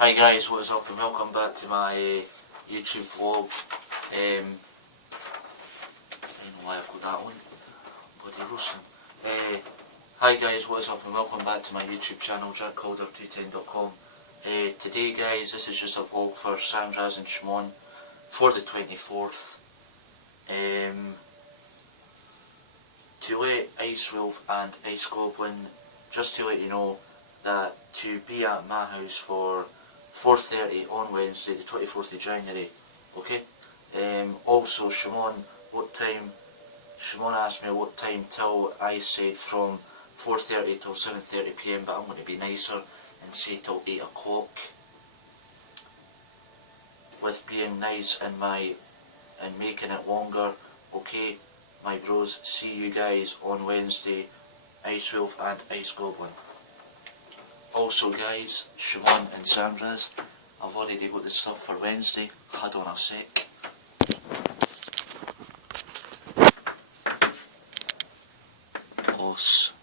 Hi guys, what is up and welcome back to my YouTube vlog. I don't know why I've got that on, bloody roasting. Hi guys, what is up and welcome back to my YouTube channel, jackcalder210.com. Today guys, this is just a vlog for Sandras and Shimon for the 24th. To let Ice Wolf and Ice Goblin, just to let you know that to be at my house for 4:30 on Wednesday the 24th of January, okay? Also Shimon asked me what time till. I said from 4:30 till 7:30 PM, but I'm going to be nicer and say till 8 o'clock. With being nice and making it longer, okay? My bros, see you guys on Wednesday, Ice Wolf and Ice Goblin. Also guys, Shimon and Sandras, I've already got the stuff for Wednesday. Hold on a sec. Awesome.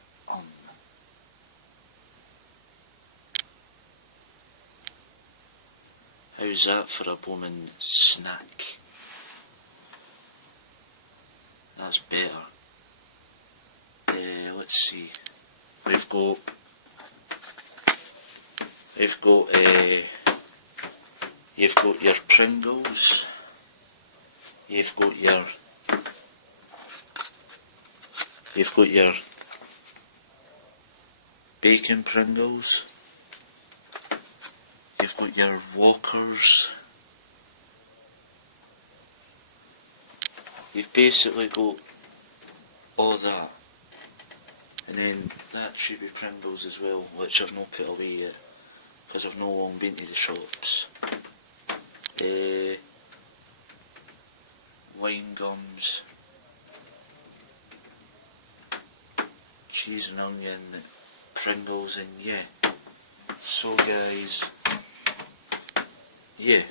How's that for a blooming snack? That's better. Let's see. You've got your Pringles, you've got your bacon Pringles, you've got your Walkers, you've basically got all that, and then that should be Pringles as well, which I've not put away yet, because I've no long been to the shops. Wine gums, cheese and onion, Pringles, and yeah. So guys, yeah,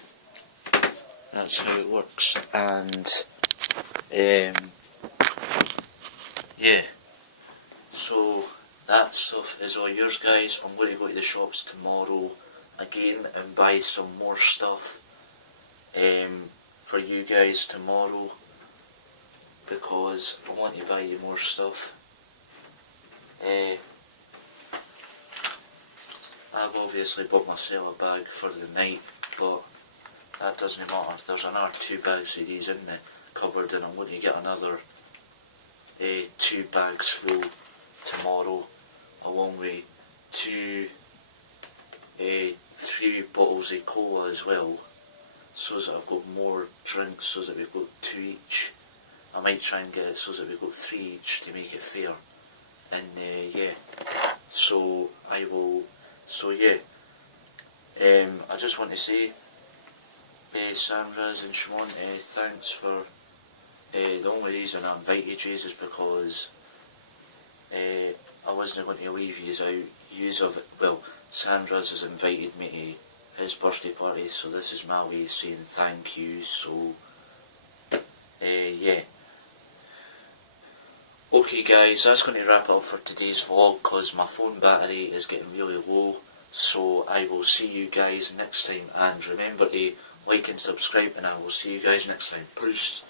that's how it works, and yeah, so that stuff is all yours guys. I'm going to go to the shops tomorrow again and buy some more stuff for you guys tomorrow, because I want to buy you more stuff. I've obviously bought myself a bag for the night, but that doesn't matter. There's another 2 bags of these in the cupboard, and I'm going to get another 2 bags full tomorrow, along with 3 bottles of cola as well, so that I've got more drinks, so that we've got 2 each. I might try and get it so that we've got 3 each to make it fair. And yeah, I just want to say, Sandras and Shimon, thanks for, the only reason I invited you is because I wasn't going to leave yous out. Well, Sandras has invited me to his birthday party, so this is my way of saying thank you. So yeah. Okay guys, that's going to wrap it up for today's vlog, because my phone battery is getting really low. So I will see you guys next time, and remember to like and subscribe, and I will see you guys next time. Peace.